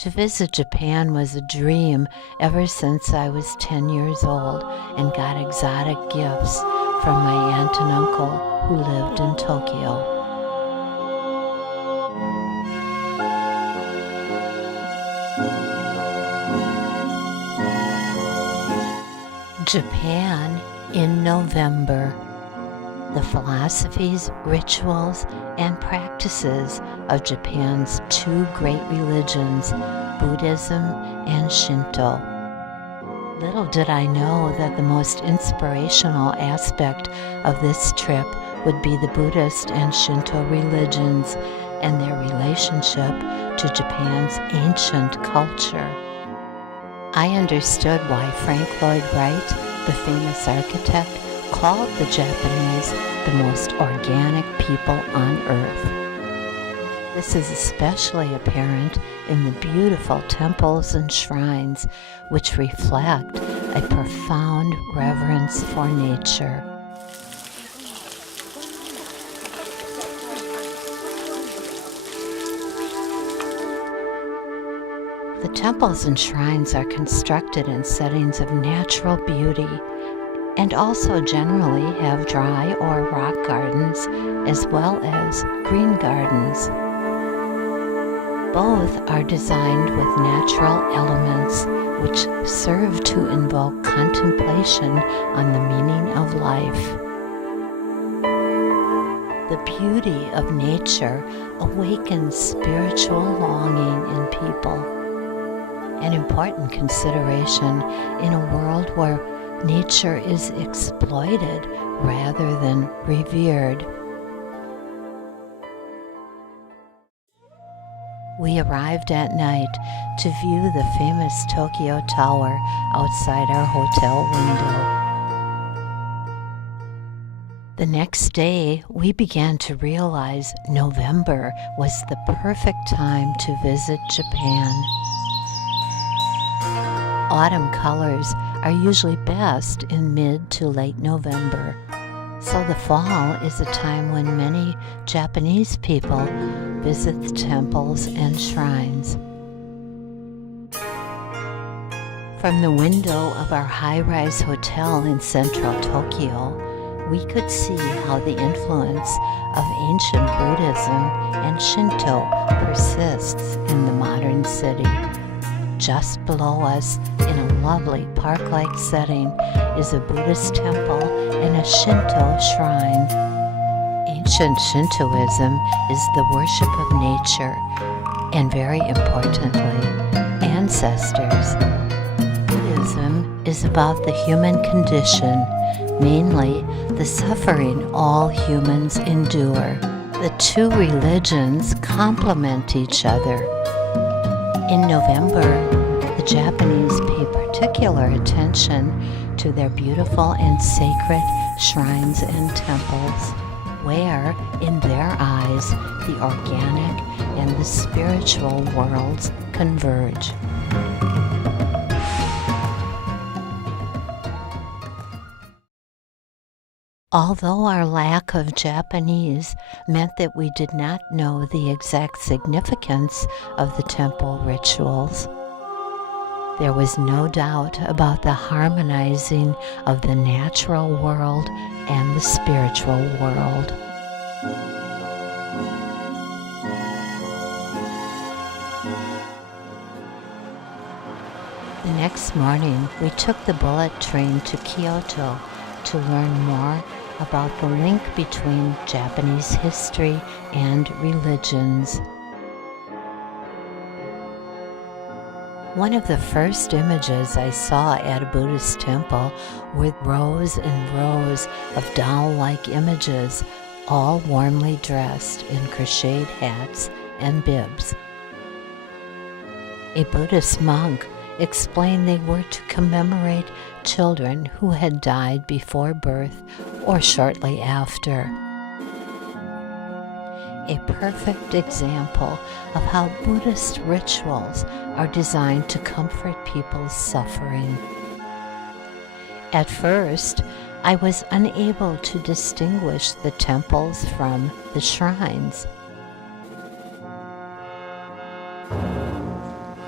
To visit Japan was a dream ever since I was 10 years old and got exotic gifts from my aunt and uncle who lived in Tokyo. Japan in November. The philosophies, rituals, and practices of Japan's two great religions, Buddhism and Shinto. Little did I know that the most inspirational aspect of this trip would be the Buddhist and Shinto religions and their relationship to Japan's ancient culture. I understood why Frank Lloyd Wright, the famous architect, called the Japanese the most organic people on earth. This is especially apparent in the beautiful temples and shrines, which reflect a profound reverence for nature. The temples and shrines are constructed in settings of natural beauty and also generally have dry or rock gardens as well as green gardens. Both are designed with natural elements which serve to invoke contemplation on the meaning of life. The beauty of nature awakens spiritual longing in people, an important consideration in a world where nature is exploited rather than revered. We arrived at night to view the famous Tokyo Tower outside our hotel window. The next day, we began to realize November was the perfect time to visit Japan. Autumn colors are usually best in mid to late November, so the fall is a time when many Japanese people visit the temples and shrines. From the window of our high-rise hotel in central Tokyo, we could see how the influence of ancient Buddhism and Shinto persists in the modern city. Just below us, in a lovely park-like setting, is a Buddhist temple and a Shinto shrine. Ancient Shintoism is the worship of nature and, very importantly, ancestors. Buddhism is about the human condition, mainly the suffering all humans endure. The two religions complement each other. In November, the Japanese pay particular attention to their beautiful and sacred shrines and temples, where, in their eyes, the organic and the spiritual worlds converge. Although our lack of Japanese meant that we did not know the exact significance of the temple rituals, there was no doubt about the harmonizing of the natural world and the spiritual world. The next morning, we took the bullet train to Kyoto to learn more about the link between Japanese history and religions. One of the first images I saw at a Buddhist temple were rows and rows of doll-like images, all warmly dressed in crocheted hats and bibs. A Buddhist monk explained they were to commemorate children who had died before birth or shortly after. A perfect example of how Buddhist rituals are designed to comfort people's suffering. At first, I was unable to distinguish the temples from the shrines.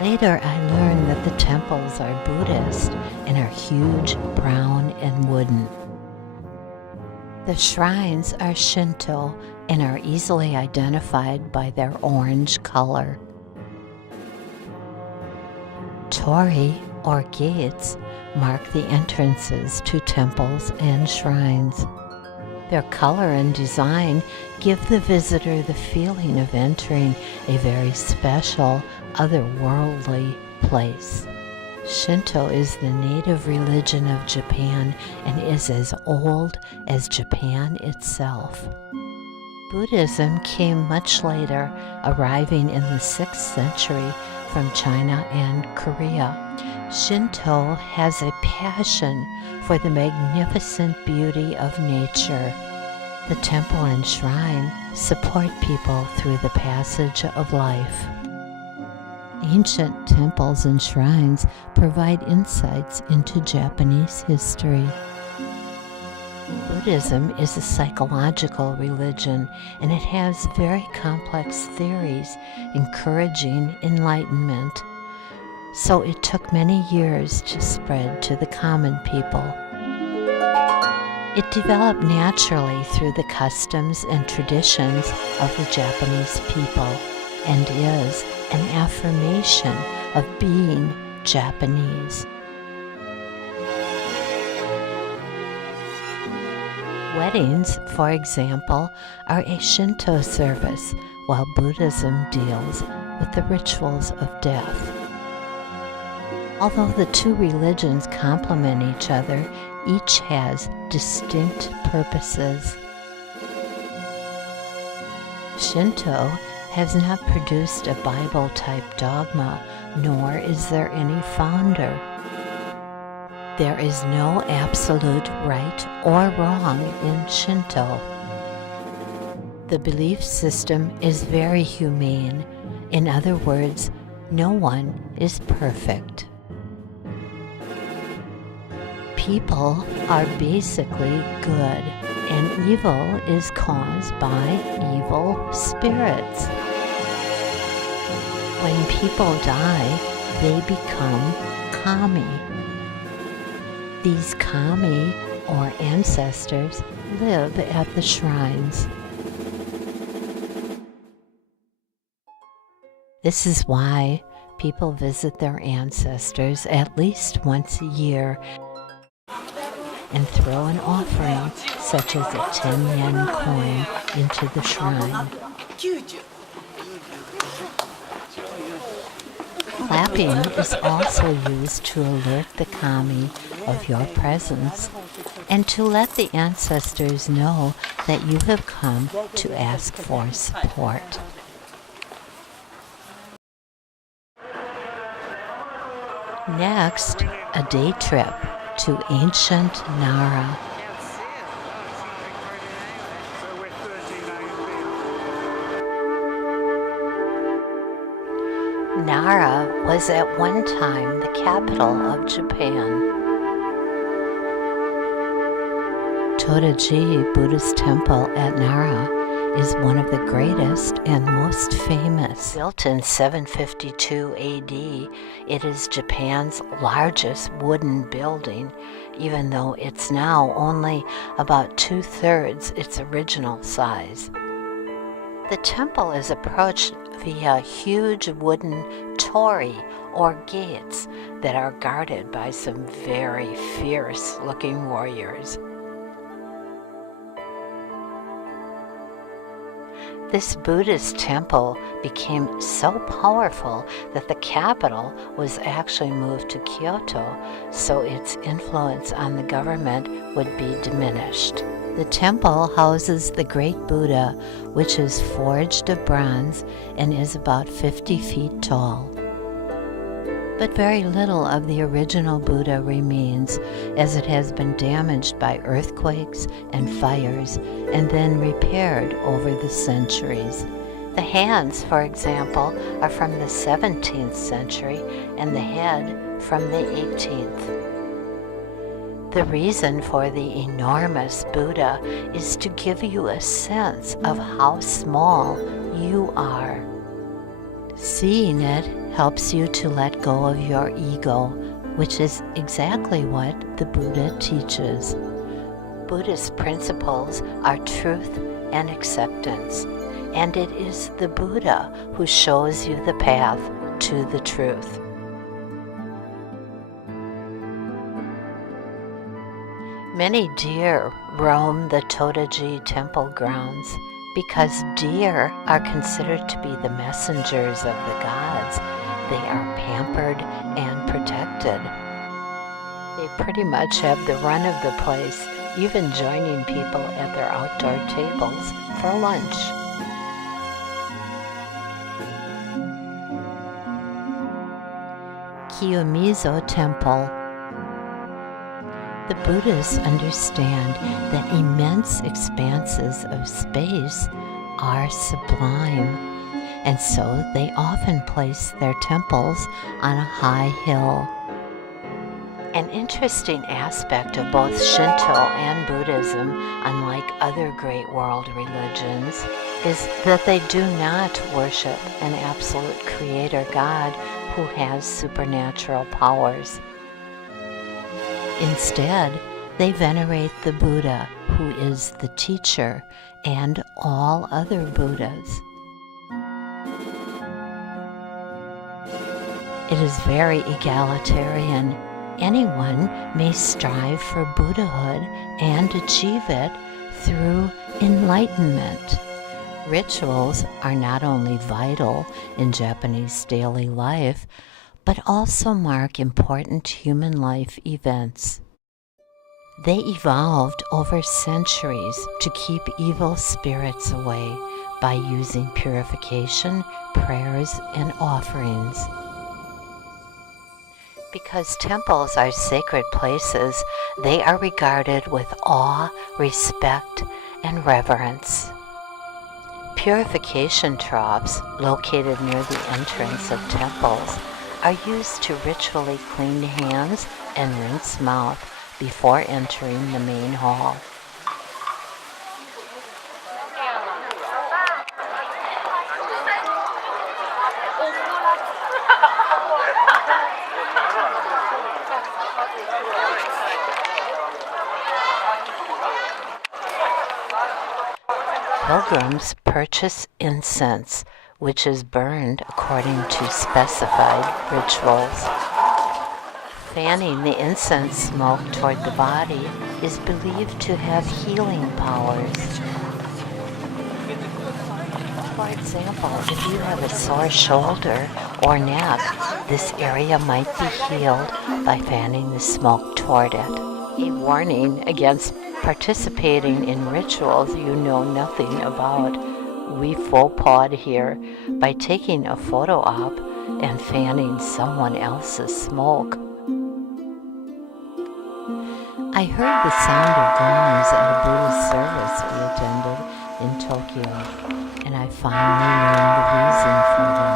Later, I learned that the temples are Buddhist and are huge, brown, and wooden. The shrines are Shinto and are easily identified by their orange color. Torii, or gates, mark the entrances to temples and shrines. Their color and design give the visitor the feeling of entering a very special, otherworldly place. Shinto is the native religion of Japan and is as old as Japan itself. Buddhism came much later, arriving in the 6th century from China and Korea. Shinto has a passion for the magnificent beauty of nature. The temple and shrine support people through the passage of life. Ancient temples and shrines provide insights into Japanese history. Buddhism is a psychological religion, and it has very complex theories encouraging enlightenment. So it took many years to spread to the common people. It developed naturally through the customs and traditions of the Japanese people and is an affirmation of being Japanese. Weddings, for example, are a Shinto service, while Buddhism deals with the rituals of death. Although the two religions complement each other, each has distinct purposes. Shinto has not produced a Bible-type dogma, nor is there any founder. There is no absolute right or wrong in Shinto. The belief system is very humane. In other words, no one is perfect. People are basically good, and evil is caused by evil spirits. When people die, they become kami. These kami, or ancestors, live at the shrines. This is why people visit their ancestors at least once a year and throw an offering, such as a 10-yen coin, into the shrine. Clapping is also used to alert the kami of your presence and to let the ancestors know that you have come to ask for support. Next, a day trip to ancient Nara. Nara was at one time the capital of Japan. Todaji Buddhist Temple at Nara is one of the greatest and most famous. Built in 752 AD, it is Japan's largest wooden building, even though it's now only about 2/3 its original size. The temple is approached via huge wooden torii, or gates, that are guarded by some very fierce-looking warriors. This Buddhist temple became so powerful that the capital was actually moved to Kyoto, so its influence on the government would be diminished. The temple houses the Great Buddha, which is forged of bronze and is about 50 feet tall. But very little of the original Buddha remains, as it has been damaged by earthquakes and fires and then repaired over the centuries. The hands, for example, are from the 17th century and the head from the 18th. The reason for the enormous Buddha is to give you a sense of how small you are. Seeing it helps you to let go of your ego, which is exactly what the Buddha teaches. Buddhist principles are truth and acceptance, and it is the Buddha who shows you the path to the truth. Many deer roam the Todaji temple grounds because deer are considered to be the messengers of the gods. They are pampered and protected. They pretty much have the run of the place, even joining people at their outdoor tables for lunch. Kiyomizo Temple. The Buddhists understand that immense expanses of space are sublime, and so they often place their temples on a high hill. An interesting aspect of both Shinto and Buddhism, unlike other great world religions, is that they do not worship an absolute creator God who has supernatural powers. Instead, they venerate the Buddha, who is the teacher, and all other Buddhas. It is very egalitarian. Anyone may strive for Buddhahood and achieve it through enlightenment. Rituals are not only vital in Japanese daily life, but also mark important human life events. They evolved over centuries to keep evil spirits away by using purification, prayers, and offerings. Because temples are sacred places, they are regarded with awe, respect, and reverence. Purification troughs, located near the entrance of temples, are used to ritually clean hands and rinse mouth before entering the main hall. Pilgrims purchase incense, which is burned according to specified rituals. Fanning the incense smoke toward the body is believed to have healing powers. For example, if you have a sore shoulder or neck, this area might be healed by fanning the smoke toward it. A warning against participating in rituals you know nothing about. We faux pas here by taking a photo op and fanning someone else's smoke. I heard the sound of gongs at a Buddhist service we attended in Tokyo, and I finally learned the reason for them.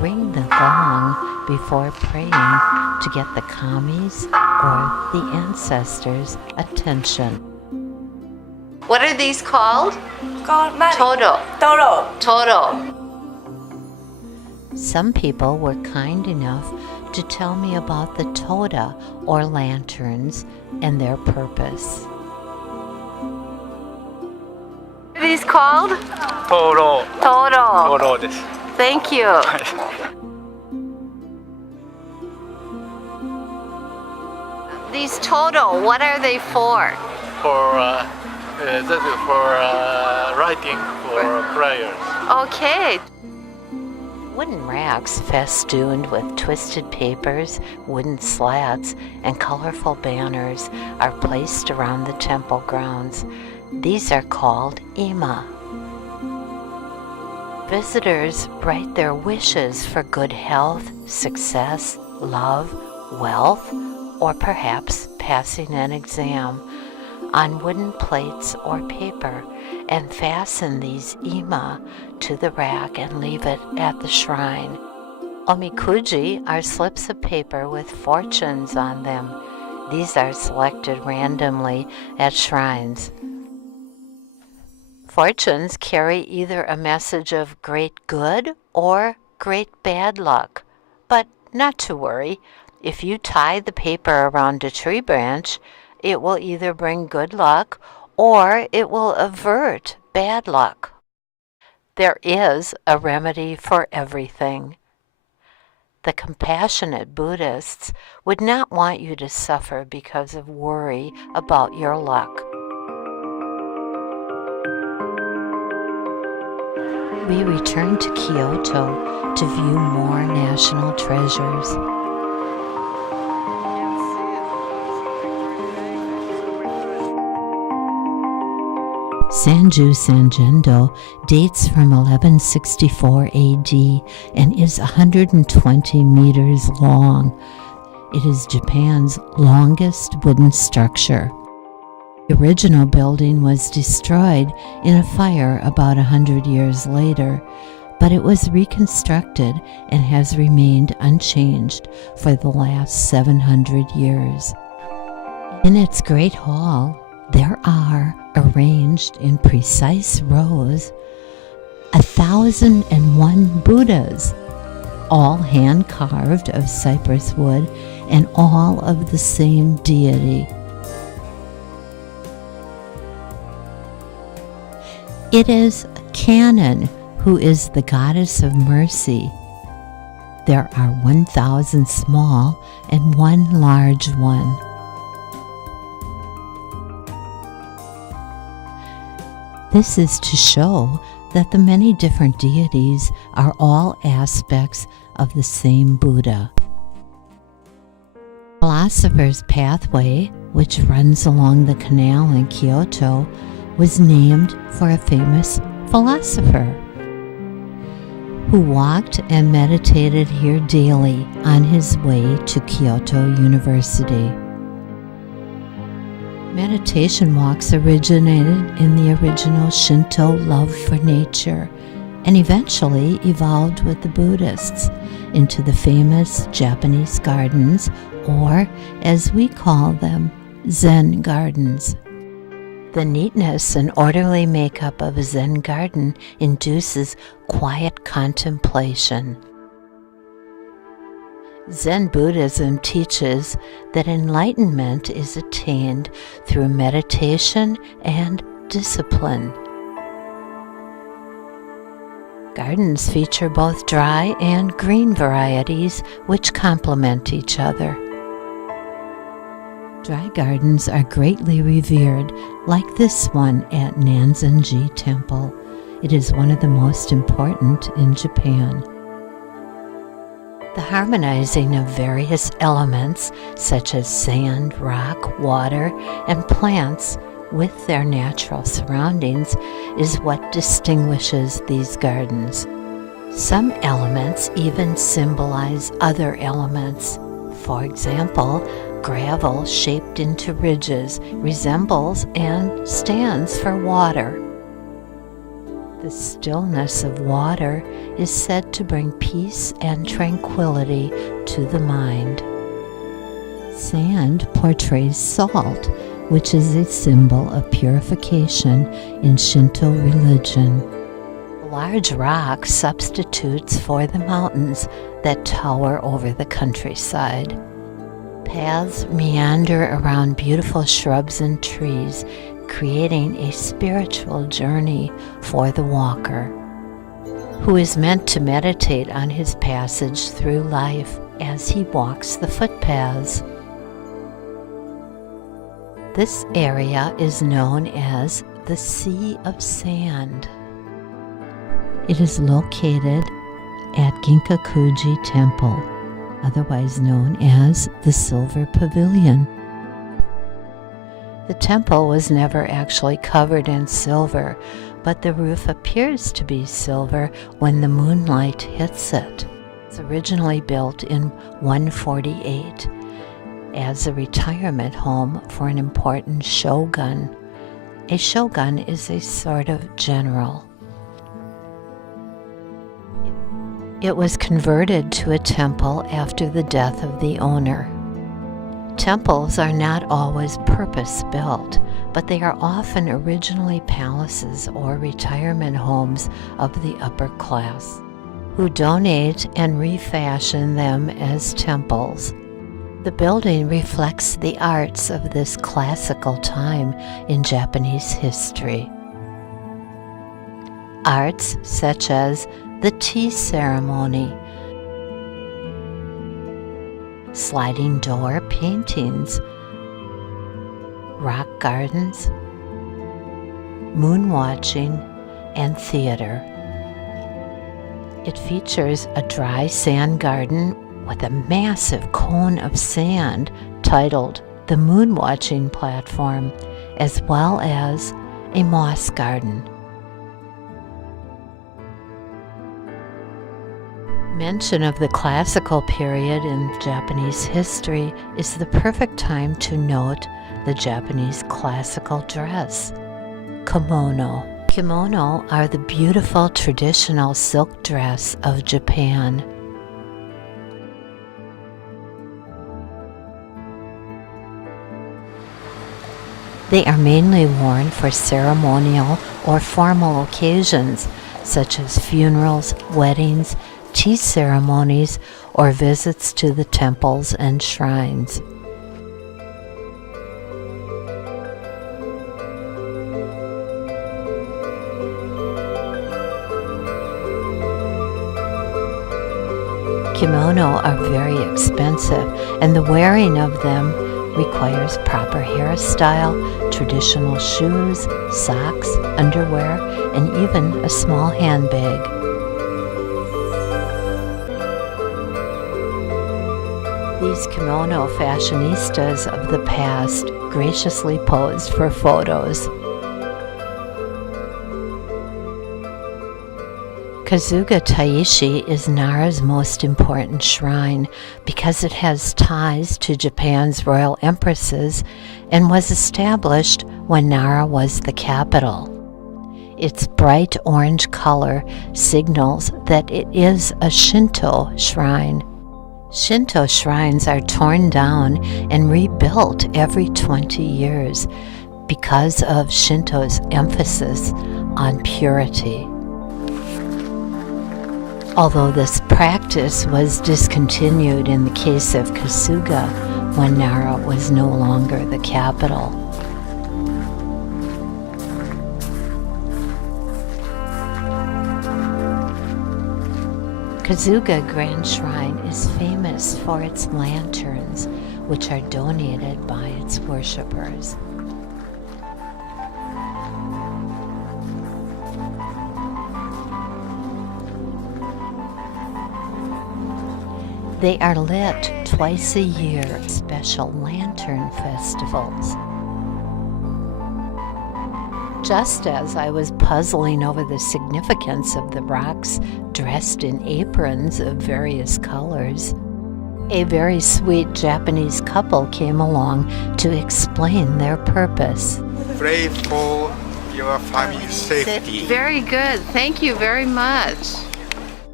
Ring the gong before praying to get the kami's or the ancestors' attention. What are these called? Todo. Some people were kind enough to tell me about the toda, or lanterns, and their purpose. What are these called? Todo. Thank you. These todo, what are they for? That is for writing for prayers. Okay. Wooden racks festooned with twisted papers, wooden slats, and colorful banners are placed around the temple grounds. These are called ima. Visitors write their wishes for good health, success, love, wealth, or perhaps passing an exam on wooden plates or paper, and fasten these ima to the rack and leave it at the shrine. Omikuji are slips of paper with fortunes on them. These are selected randomly at shrines. Fortunes carry either a message of great good or great bad luck. But not to worry. If you tie the paper around a tree branch, it will either bring good luck or it will avert bad luck. There is a remedy for everything. The compassionate Buddhists would not want you to suffer because of worry about your luck. We return to Kyoto to view more national treasures. Sanju Sanjendo dates from 1164 AD and is 120 meters long. It is Japan's longest wooden structure. The original building was destroyed in a fire about 100 years later, but it was reconstructed and has remained unchanged for the last 700 years. In its great hall, there are, arranged in precise rows, 1,001 Buddhas, all hand-carved of cypress wood and all of the same deity. It is Kannon who is the goddess of mercy. There are 1,000 small and one large one. This is to show that the many different deities are all aspects of the same Buddha. Philosopher's Pathway, which runs along the canal in Kyoto, was named for a famous philosopher who walked and meditated here daily on his way to Kyoto University. Meditation walks originated in the original Shinto love for nature and eventually evolved with the Buddhists into the famous Japanese gardens, or as we call them, Zen gardens. The neatness and orderly makeup of a Zen garden induces quiet contemplation. Zen Buddhism teaches that enlightenment is attained through meditation and discipline. Gardens feature both dry and green varieties which complement each other. Dry gardens are greatly revered, like this one at Nanzenji Temple. It is one of the most important in Japan. The harmonizing of various elements, such as sand, rock, water, and plants, with their natural surroundings, is what distinguishes these gardens. Some elements even symbolize other elements. For example, gravel shaped into ridges resembles and stands for water. The stillness of water is said to bring peace and tranquility to the mind. Sand portrays salt, which is a symbol of purification in Shinto religion. Large rock substitutes for the mountains that tower over the countryside. Paths meander around beautiful shrubs and trees, creating a spiritual journey for the walker, who is meant to meditate on his passage through life as he walks the footpaths. This area is known as the Sea of Sand. It is located at Ginkakuji Temple, otherwise known as the Silver Pavilion. The temple was never actually covered in silver, but the roof appears to be silver when the moonlight hits it. It was originally built in 148 as a retirement home for an important shogun. A shogun is a sort of general. It was converted to a temple after the death of the owner. Temples are not always purpose-built, but they are often originally palaces or retirement homes of the upper class, who donate and refashion them as temples. The building reflects the arts of this classical time in Japanese history. Arts such as the tea ceremony, sliding door paintings, rock gardens, moon watching, and theater. It features a dry sand garden with a massive cone of sand titled the Moon Watching Platform, as well as a moss garden. Mention of the classical period in Japanese history is the perfect time to note the Japanese classical dress, kimono. Kimono are the beautiful traditional silk dress of Japan. They are mainly worn for ceremonial or formal occasions, such as funerals, weddings, tea ceremonies, or visits to the temples and shrines. Kimono are very expensive, and the wearing of them requires proper hairstyle, traditional shoes, socks, underwear, and even a small handbag. These kimono fashionistas of the past graciously posed for photos. Kasuga Taishi is Nara's most important shrine because it has ties to Japan's royal empresses and was established when Nara was the capital. Its bright orange color signals that it is a Shinto shrine. Shinto shrines are torn down and rebuilt every 20 years because of Shinto's emphasis on purity. Although this practice was discontinued in the case of Kasuga when Nara was no longer the capital. Kasuga Grand Shrine is famous for its lanterns, which are donated by its worshippers. They are lit twice a year at special lantern festivals. Just as I was puzzling over the significance of the rocks dressed in aprons of various colors, a very sweet Japanese couple came along to explain their purpose. Pray for your family's safety. Very good. Thank you very much.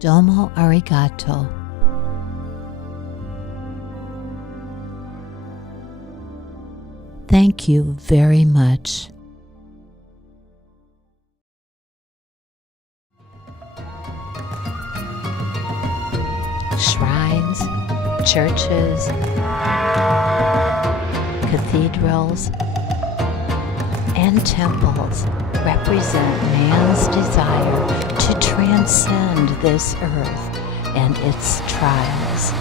Domo arigato. Thank you very much. Shrines, churches, cathedrals, and temples represent man's desire to transcend this earth and its trials,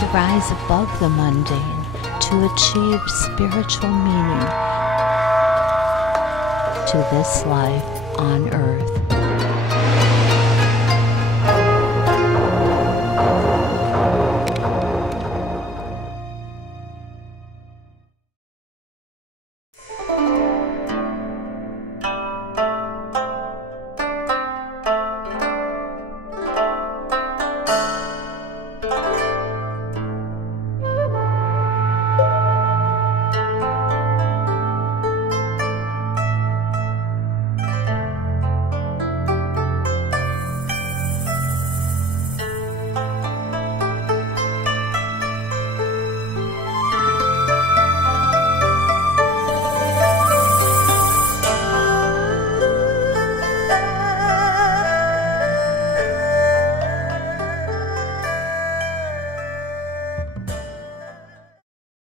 to rise above the mundane, to achieve spiritual meaning to this life on earth.